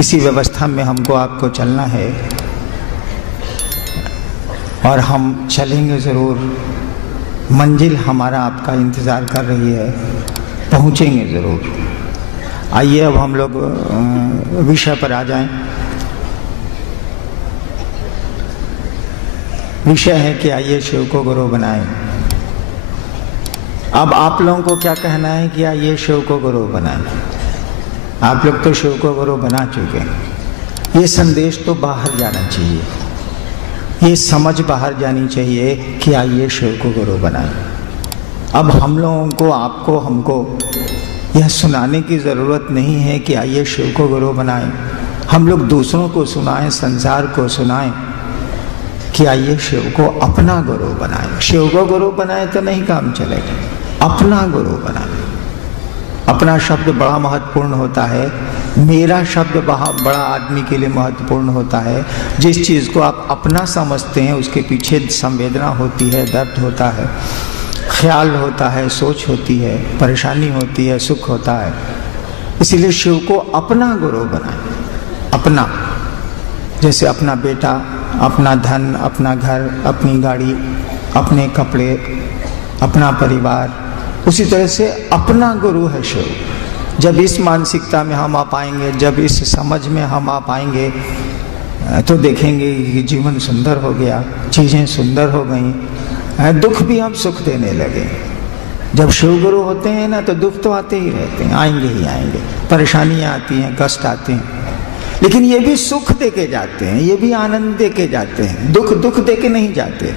इसी व्यवस्था में हमको आपको चलना है और हम चलेंगे ज़रूर। मंजिल हमारा आपका इंतज़ार कर रही है, पहुँचेंगे ज़रूर। आइए अब हम लोग विषय पर आ जाएं। विषय है कि आइए शिव को गुरु बनाएं। अब आप लोगों को क्या कहना है कि आइए शिव को गुरु बनाएं। आप लोग तो शिव को गुरु बना चुके हैं। ये संदेश तो बाहर जाना चाहिए, ये समझ बाहर जानी चाहिए कि आइए शिव को गुरु बनाएं। अब हम लोगों को, आपको, हमको यह सुनाने की ज़रूरत नहीं है कि आइए शिव को गुरु बनाएं। हम लोग दूसरों को सुनाएं, संसार को सुनाएं कि आइए शिव को अपना गुरु बनाएं। शिव को गुरु बनाए तो नहीं काम चलेगा, अपना गुरु बनाएं। अपना शब्द बड़ा महत्वपूर्ण होता है, मेरा शब्द बड़ा आदमी के लिए महत्वपूर्ण होता है। जिस चीज़ को आप अपना समझते हैं उसके पीछे संवेदना होती है, दर्द होता है, ख्याल होता है, सोच होती है, परेशानी होती है, सुख होता है। इसीलिए शिव को अपना गुरु बनाएं। अपना, जैसे अपना बेटा, अपना धन, अपना घर, अपनी गाड़ी, अपने कपड़े, अपना परिवार, उसी तरह से अपना गुरु है शिव। जब इस मानसिकता में हम आ पाएंगे, जब इस समझ में हम आ पाएंगे, तो देखेंगे कि जीवन सुंदर हो गया, चीज़ें सुंदर हो गई, दुख भी हम सुख देने लगे। जब शिव गुरु होते हैं ना तो दुख तो आते ही रहते हैं, आएंगे ही आएंगे, परेशानियां आती हैं, कष्ट आते हैं, लेकिन ये भी सुख दे के जाते हैं, ये भी आनंद दे के जाते हैं। दुख दुख दे के नहीं जाते,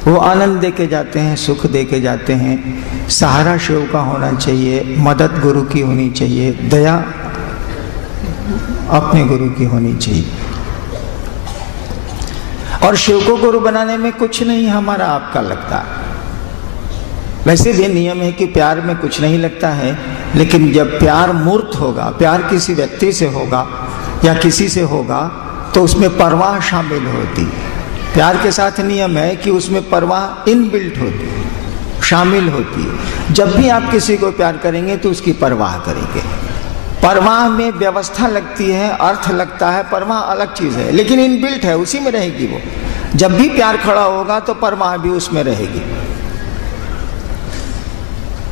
वो आनंद दे के जाते हैं, सुख दे के जाते हैं। सहारा शिव का होना चाहिए, मदद गुरु की होनी चाहिए, दया अपने गुरु की होनी चाहिए। और शिव को गुरु बनाने में कुछ नहीं हमारा आपका लगता। वैसे भी नियम है कि प्यार में कुछ नहीं लगता है, लेकिन जब प्यार मूर्त होगा, प्यार किसी व्यक्ति से होगा या किसी से होगा, तो उसमें परवाह शामिल होती है। प्यार के साथ नियम है कि उसमें परवाह इनबिल्ट होती है, शामिल होती है। जब भी आप किसी को प्यार करेंगे तो उसकी परवाह करेंगे। परवाह में व्यवस्था लगती है, अर्थ लगता है, परवाह अलग चीज है, लेकिन इनबिल्ट है, उसी में रहेगी वो। जब भी प्यार खड़ा होगा तो परवाह भी उसमें रहेगी।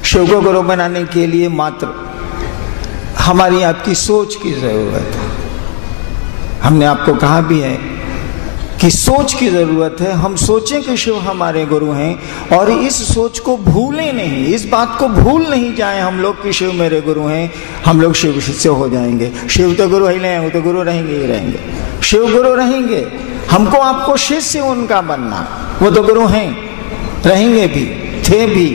शिव को गुरु बनाने के लिए मात्र हमारी आपकी सोच की जरूरत है। हमने आपको कहा भी है कि सोच की जरूरत है। हम सोचें कि शिव हमारे गुरु हैं और इस सोच को भूलें नहीं, इस बात को भूल नहीं जाएं हम लोग कि शिव मेरे गुरु हैं। हम लोग शिव से हो जाएंगे, शिव तो गुरु ही नहीं, वो तो गुरु रहेंगे ही रहेंगे, शिव गुरु रहेंगे। हमको आपको शिष्य उनका बनना, वो तो गुरु हैं, रहेंगे भी, थे भी।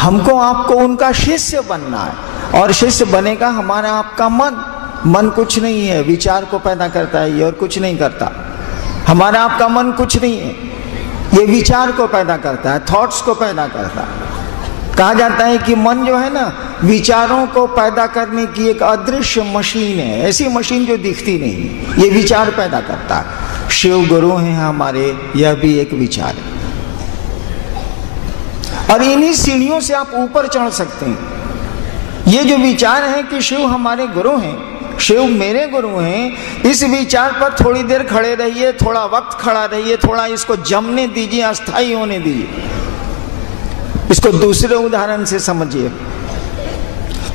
हमको आपको उनका शिष्य बनना है, और शिष्य बनेगा हमारा आपका मन। मन कुछ नहीं है, विचार को पैदा करता है ये, और कुछ नहीं करता। हमारा आपका मन कुछ नहीं है, ये विचार को पैदा करता है, थॉट्स को पैदा करता है। कहा जाता है कि मन जो है ना, विचारों को पैदा करने की एक अदृश्य मशीन है, ऐसी मशीन जो दिखती नहीं, ये विचार पैदा करता है। शिव गुरु हैं हमारे, यह भी एक विचार है। और इन्हीं सीढ़ियों से आप ऊपर चढ़ सकते हैं। ये जो विचार है कि शिव हमारे गुरु हैं, शिव मेरे गुरु हैं, इस विचार पर थोड़ी देर खड़े रहिए, थोड़ा वक्त खड़ा रहिए, थोड़ा इसको जमने दीजिए, अस्थायी होने दीजिए। इसको दूसरे उदाहरण से समझिए।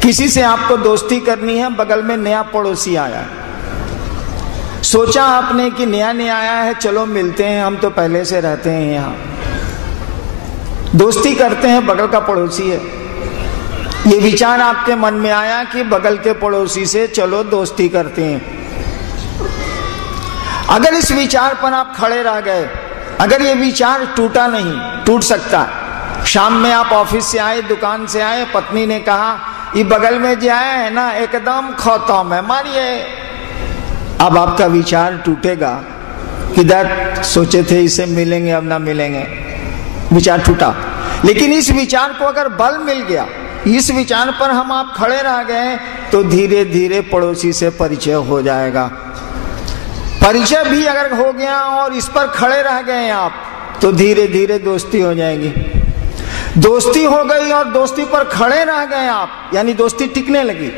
किसी से आपको दोस्ती करनी है, बगल में नया पड़ोसी आया है। सोचा आपने कि नया नया आया है, चलो मिलते हैं, हम तो पहले से रहते हैं यहाँ, दोस्ती करते हैं, बगल का पड़ोसी है। ये विचार आपके मन में आया कि बगल के पड़ोसी से चलो दोस्ती करते हैं। अगर इस विचार पर आप खड़े रह गए, अगर ये विचार टूटा नहीं, टूट सकता। शाम में आप ऑफिस से आए, दुकान से आए, पत्नी ने कहा ये बगल में जो आया है ना एकदम खत्म है, मारिए। अब आपका विचार टूटेगा कि दर्द सोचे थे इससे मिलेंगे, अब ना मिलेंगे, विचार टूटा। लेकिन इस विचार को अगर बल मिल गया, इस विचार पर हम आप खड़े रह गए, तो धीरे धीरे पड़ोसी से परिचय हो जाएगा। परिचय भी अगर हो गया और इस पर खड़े रह गए आप, तो धीरे धीरे दोस्ती हो जाएगी। दोस्ती हो गई और दोस्ती पर खड़े रह गए आप, यानी दोस्ती टिकने लगी।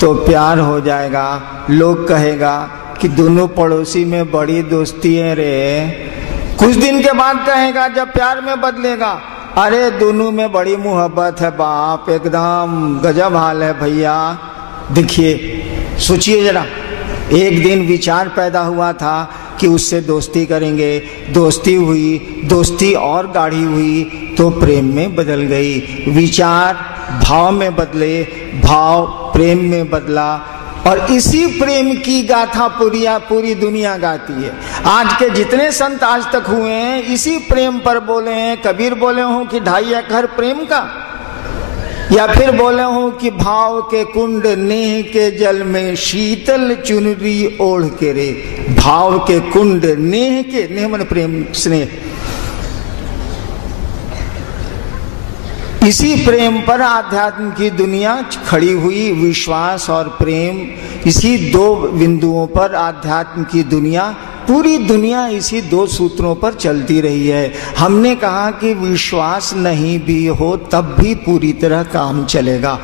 तो प्यार हो जाएगा। लोग कहेगा कि दोनों पड़ोसी में बड़ी दोस्ती है रे। कुछ दिन के बाद कहेगा जब प्यार में बदलेगा, अरे दोनों में बड़ी मोहब्बत है बाप, एकदम गजब हाल है भैया। देखिए सोचिए जरा, एक दिन विचार पैदा हुआ था कि उससे दोस्ती करेंगे, दोस्ती हुई, दोस्ती और गाढ़ी हुई तो प्रेम में बदल गई। विचार भाव में बदले, भाव प्रेम में बदला, और इसी प्रेम की गाथा पूरी दुनिया गाती है। आज के जितने संत आज तक हुए हैं इसी प्रेम पर बोले हैं। कबीर बोले हों कि 2.5 एकड़ प्रेम का, या फिर बोले हों कि भाव के कुंड नेह के जल में शीतल चुनरी ओढ़ के रे। भाव के कुंड नेह के, नेह मन प्रेम स्नेह, इसी प्रेम पर आध्यात्म की दुनिया खड़ी हुई। विश्वास और प्रेम, इसी 2 बिंदुओं पर आध्यात्म की दुनिया, पूरी दुनिया इसी 2 सूत्रों पर चलती रही है। हमने कहा कि विश्वास नहीं भी हो तब भी पूरी तरह काम चलेगा।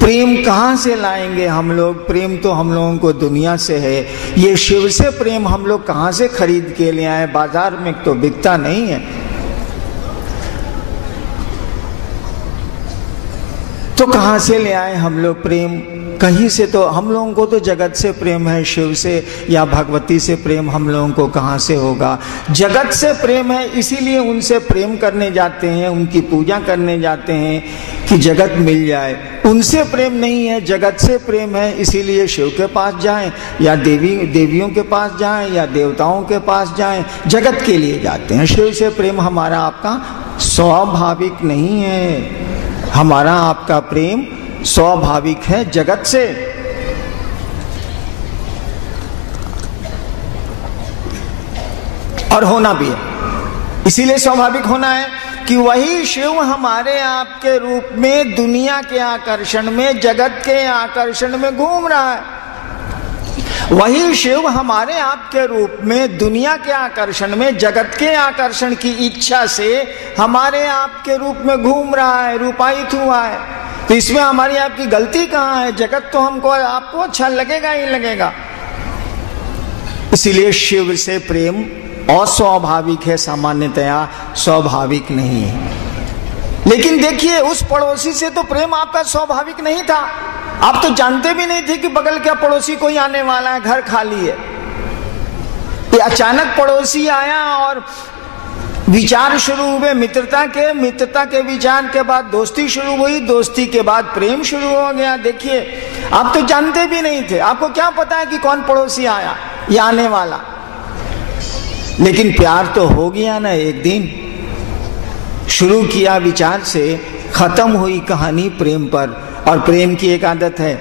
प्रेम कहाँ से लाएंगे हम लोग? प्रेम तो हम लोगों को दुनिया से है। ये शिव से प्रेम हम लोग कहाँ से खरीद के ले आए? बाजार में तो बिकता नहीं है। तो कहाँ से ले आए हम लोग प्रेम? कहीं से तो हम लोगों को तो जगत से प्रेम है, शिव से या भगवती से प्रेम हम लोगों को कहाँ से होगा? जगत से प्रेम है, इसीलिए उनसे प्रेम करने जाते हैं, उनकी पूजा करने जाते हैं कि जगत मिल जाए। उनसे प्रेम नहीं है, जगत से प्रेम है, इसीलिए शिव के पास जाएं या देवियों के पास जाएं या देवताओं के पास जाएं, जगत के लिए जाते हैं। शिव से प्रेम हमारा आपका स्वाभाविक नहीं है। हमारा आपका प्रेम स्वाभाविक है जगत से। और होना भी है, इसीलिए स्वाभाविक होना है कि वही शिव हमारे आपके रूप में दुनिया के आकर्षण में, जगत के आकर्षण में घूम रहा है। वही शिव हमारे आपके रूप में दुनिया के आकर्षण में, जगत के आकर्षण की इच्छा से हमारे आपके रूप में घूम रहा है, रूपायित हुआ है। तो इसमें हमारी आपकी गलती कहाँ है? जगत तो हमको आपको अच्छा लगेगा ही लगेगा। इसीलिए शिव से प्रेम अस्वाभाविक है, सामान्यतया स्वाभाविक नहीं है। लेकिन देखिए, उस पड़ोसी से तो प्रेम आपका स्वाभाविक नहीं था। आप तो जानते भी नहीं थे कि बगल का पड़ोसी कोई आने वाला है, घर खाली है। ये अचानक पड़ोसी आया और विचार शुरू हुए मित्रता के विचार के बाद दोस्ती शुरू हुई, दोस्ती के बाद प्रेम शुरू हो गया। देखिए, आप तो जानते भी नहीं थे, आपको क्या पता है कि कौन पड़ोसी आया या आने वाला। लेकिन प्यार तो हो गया ना एक दिन। शुरू किया विचार से, खत्म हुई कहानी प्रेम पर। और प्रेम की एक आदत है,